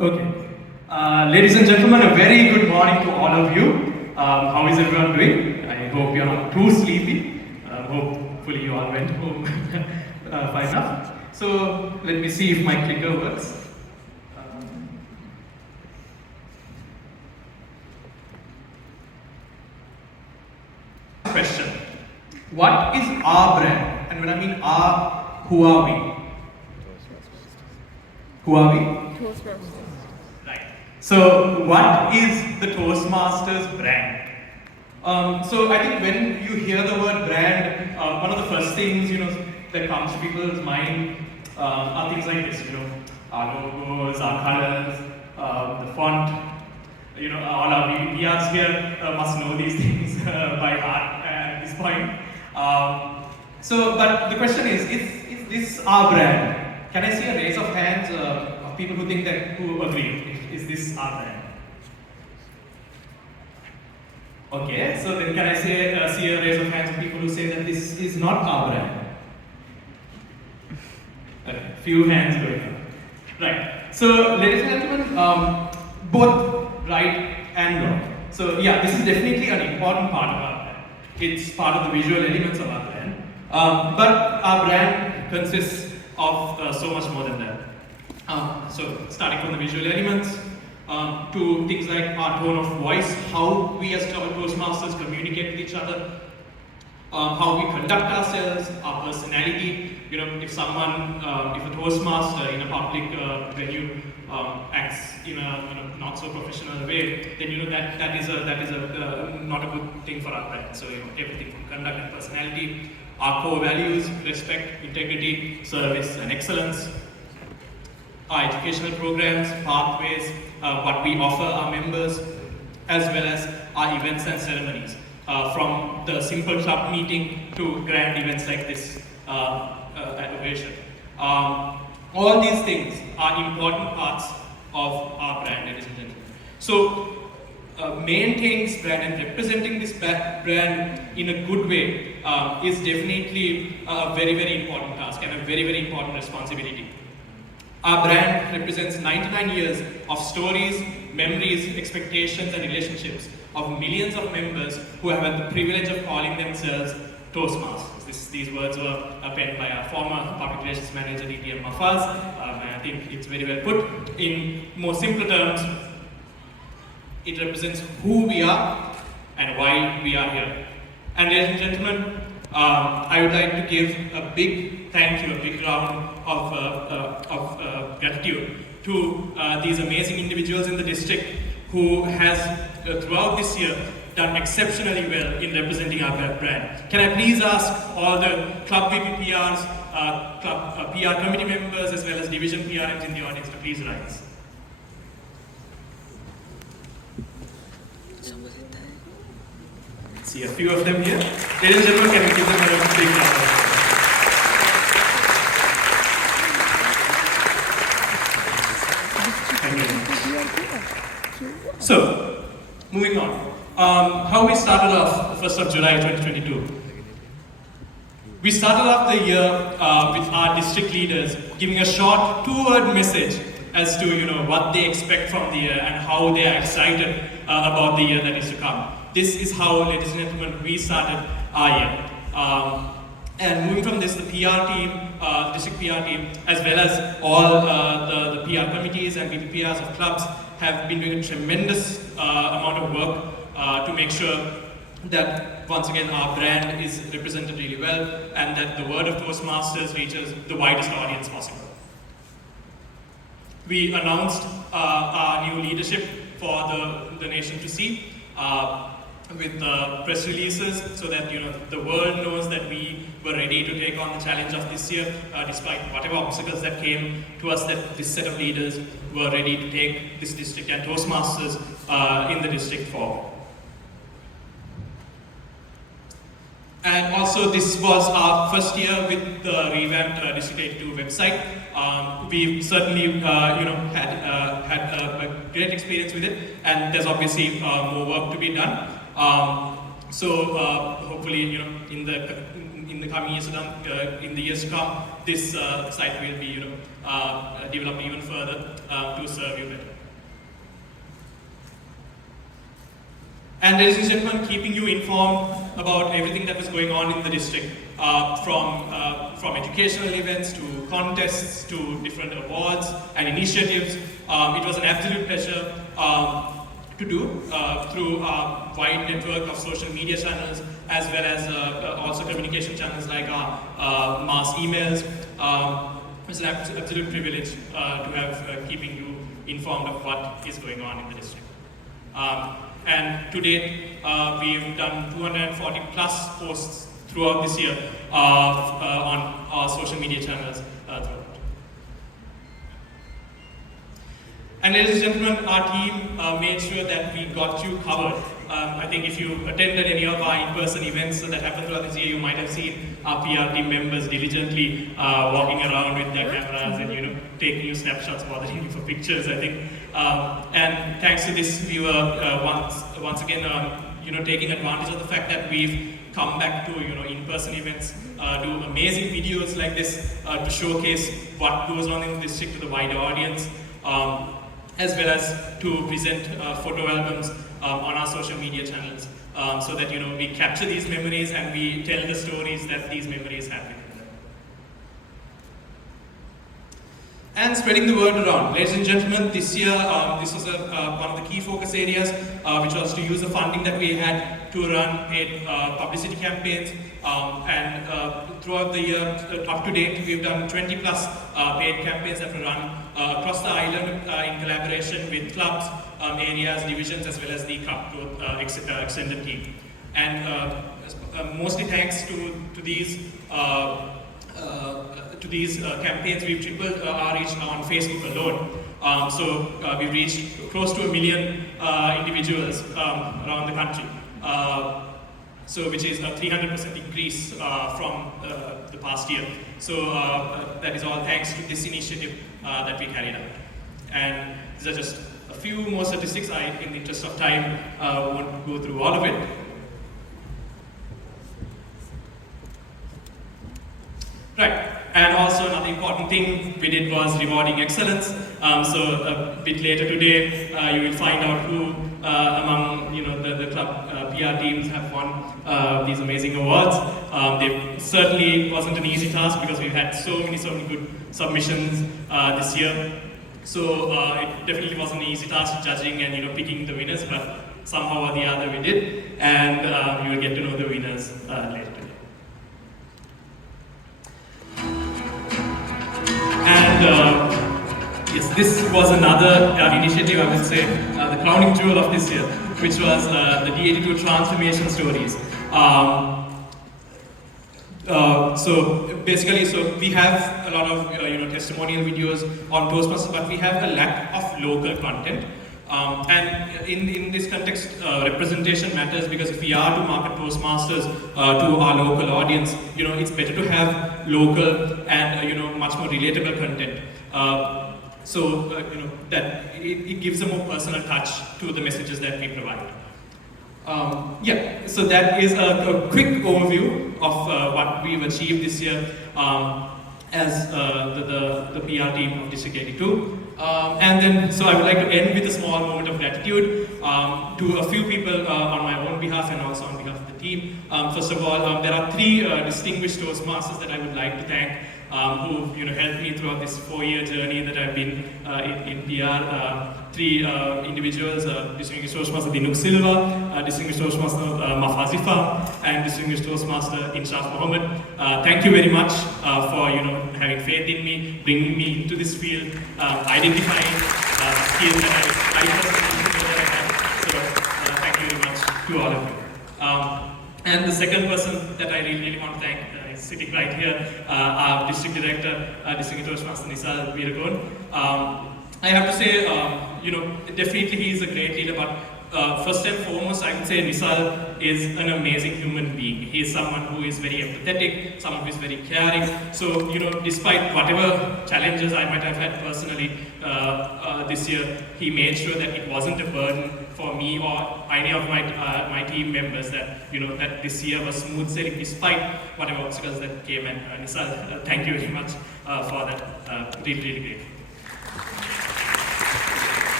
Okay. Ladies and gentlemen, a very good morning to all of you. How is everyone doing? I hope you're not too sleepy. Hopefully you all went home fine enough. So let me see if my clicker works. Question. What is our brand? And when I mean our, who are we? Who are we? Toastmasters. Right. So, what is the Toastmasters brand? So, I think when you hear the word brand, one of the first things that comes to people's mind are things like this. Our logos, our colors, the font. All our VRs here must know these things by heart at this point. But the question is this our brand? Can I see a raise of hands of people who think who agree? Is this our brand? Okay, so then can I see a raise of hands of people who say that this is not our brand? Okay, few hands going up. Right. So, ladies and gentlemen, both right and wrong. So, yeah, this is definitely an important part of our brand. It's part of the visual elements of our brand. But our brand consists of so much more than that. So starting from the visual elements to things like our tone of voice, how we as Toastmasters communicate with each other, how we conduct ourselves, our personality. If a Toastmaster in a public venue acts in a not so professional way, then that is not a good thing for our brand. So everything from conduct and personality. Our core values, respect, integrity, service and excellence. Our educational programs, pathways, what we offer our members, as well as our events and ceremonies. From the simple club meeting to grand events like this at Ovation. All these things are important parts of our brand, ladies and gentlemen. So, maintaining this brand and representing this brand in a good way is definitely a very, very important task and a very, very important responsibility. Our brand represents 99 years of stories, memories, expectations and relationships of millions of members who have had the privilege of calling themselves Toastmasters. These words were penned by our former public relations manager, DTM Mafaz, and I think it's very well put. In more simple terms, it represents who we are and why we are here. And ladies and gentlemen, I would like to give a big thank you, a big round of gratitude to these amazing individuals in the district who has throughout this year done exceptionally well in representing our brand. Can I please ask all the club VPPRs, club PR committee members as well as division PRMs in the audience to please rise. See a few of them here. Ladies and gentlemen, can we give them a big round? So, moving on. How we started off 1st of July 2022. We started off the year with our district leaders giving a short two-word message as to what they expect from the year and how they are excited about the year that is to come. This is how, ladies and gentlemen, we started our year. And moving from this, the PR team, district PR team, as well as all the PR committees and VPPRs of clubs have been doing a tremendous amount of work to make sure that, once again, our brand is represented really well and that the word of Toastmasters reaches the widest audience possible. We announced our new leadership for the nation to see. With press releases so that the world knows that we were ready to take on the challenge of this year, despite whatever obstacles that came to us, that this set of leaders were ready to take this district and Toastmasters in the district forward. And also, this was our first year with the revamped District 82 website. We've certainly, had a great experience with it, and there's obviously more work to be done. Hopefully, in in the coming years in the years to come, this site will be developed even further to serve you better. And ladies and gentlemen, keeping you informed about everything that was going on in the district, from educational events to contests to different awards and initiatives. It was an absolute pleasure to do through a wide network of social media channels, as well as also communication channels like our mass emails. It's an absolute privilege to have keeping you informed of what is going on in the district. And to date, we've done 240 plus posts throughout this year on our social media channels throughout. And ladies and gentlemen, our team made sure that we got you covered. I think if you attended any of our in-person events that happened throughout this year, you might have seen our PR team members diligently walking around with their cameras and taking you snapshots, bothering you for pictures, I think. And thanks to this, we were once again taking advantage of the fact that we've come back to in-person events, do amazing videos like this to showcase what goes on in the district to the wider audience, as well as to present photo albums on our social media channels, so that we capture these memories and we tell the stories that these memories have with them. And spreading the word around. Ladies and gentlemen, this year, this was one of the key focus areas, which was to use the funding that we had to run paid publicity campaigns. And throughout the year, up to date, we've done 20 plus paid campaigns that were run across the island in collaboration with clubs, areas, divisions, as well as the Cup extended team. And mostly thanks to these campaigns, we've tripled our reach now on Facebook alone. So we've reached close to 1 million individuals around the country. Which is a 300% increase from the past year. So that is all thanks to this initiative that we carried out. And these are just a few more statistics. In the interest of time, won't go through all of it. Right. And also another important thing we did was rewarding excellence. So a bit later today, you will find out who among the club PR teams have won these amazing awards. They certainly wasn't an easy task because we've had so many good submissions this year. So it definitely wasn't an easy task judging and picking the winners, but somehow or the other we did, and you will get to know the winners later today. Yes, this was another initiative, I would say, the crowning jewel of this year, which was the D82 transformation stories. So basically, we have a lot of testimonial videos on Toastmasters, but we have a lack of local content. And in this context, representation matters, because if we are to market Toastmasters to our local audience, it's better to have local and much more relatable content. That it gives a more personal touch to the messages that we provide. So that is a quick overview of what we've achieved this year as the PR team of District 82. And then, so I would like to end with a small moment of gratitude to a few people on my own behalf and also on behalf of the team. First of all, there are 3 distinguished Toastmasters that I would like to thank, who helped me throughout this 4-year journey that I've been in PR. 3 individuals, Distinguished Toastmaster Dinuk Silva, Distinguished Toastmaster Mafazifa, and Distinguished Toastmaster Inshaf Mohammed. Thank you very much for having faith in me, bringing me into this field, identifying skills that I personally have. So thank you very much to all of you. And the second person that I really want to thank is sitting right here, our District Director, District Toastmaster Nisal Veeragon. I have to say, definitely he is a great leader, but First and foremost, I would say Nisal is an amazing human being. He is someone who is very empathetic, someone who is very caring. So, despite whatever challenges I might have had personally this year, he made sure that it wasn't a burden for me or any of my team members, that that this year was smooth sailing despite whatever obstacles that came. And Nisal, thank you very much for that. Really, really great.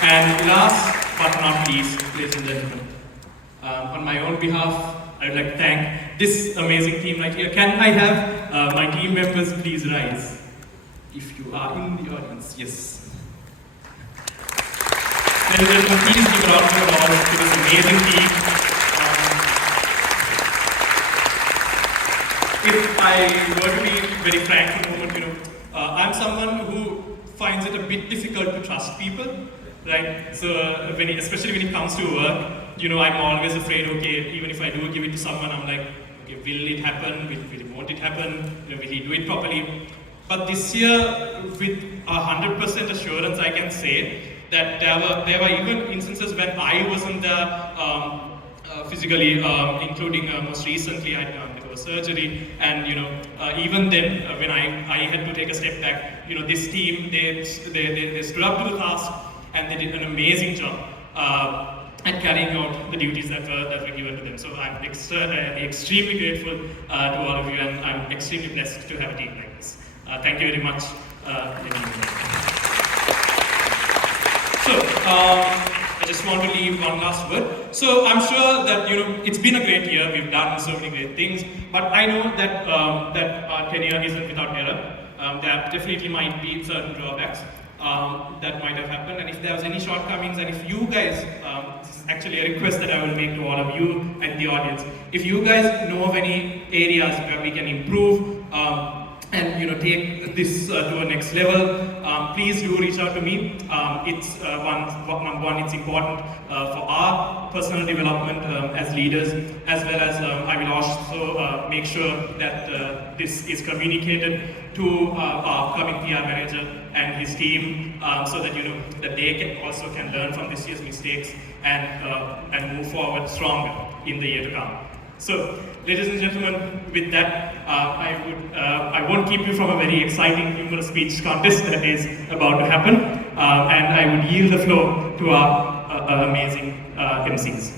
And last but not least, ladies and gentlemen, on my own behalf, I would like to thank this amazing team right here. Can I have my team members please rise? If you are in the audience, yes. Ladies and gentlemen, please give a round of applause to this amazing team. If I were to be very frank for a moment, I'm someone who finds it a bit difficult to trust people. Right, so especially when it comes to work, I'm always afraid. Okay, even if I do give it to someone, I'm like, okay, will it happen? Won't it happen? Will he do it properly? But this year, with 100% assurance, I can say that there were even instances when I wasn't there physically, including most recently I undergo surgery, and even then when I had to take a step back, this team they stood up to the task. And they did an amazing job at carrying out the duties that were given to them. So I'm extremely grateful to all of you, and I'm extremely blessed to have a team like this. Thank you very much. So I just want to leave one last word. So I'm sure that it's been a great year. We've done so many great things, but I know that that our tenure isn't without error. There definitely might be certain drawbacks that might have happened, and if there was any shortcomings, and if you guys, this is actually a request that I will make to all of you and the audience, if you guys know of any areas where we can improve and take this to a next level, please do reach out to me. It's number one, it's important for our personal development as leaders, as well as I will also make sure that this is communicated to our upcoming PR manager and his team, so that that they also can learn from this year's mistakes and move forward stronger in the year to come. So, ladies and gentlemen, with that, I won't keep you from a very exciting humorous speech contest that is about to happen, and I would yield the floor to our amazing MCs.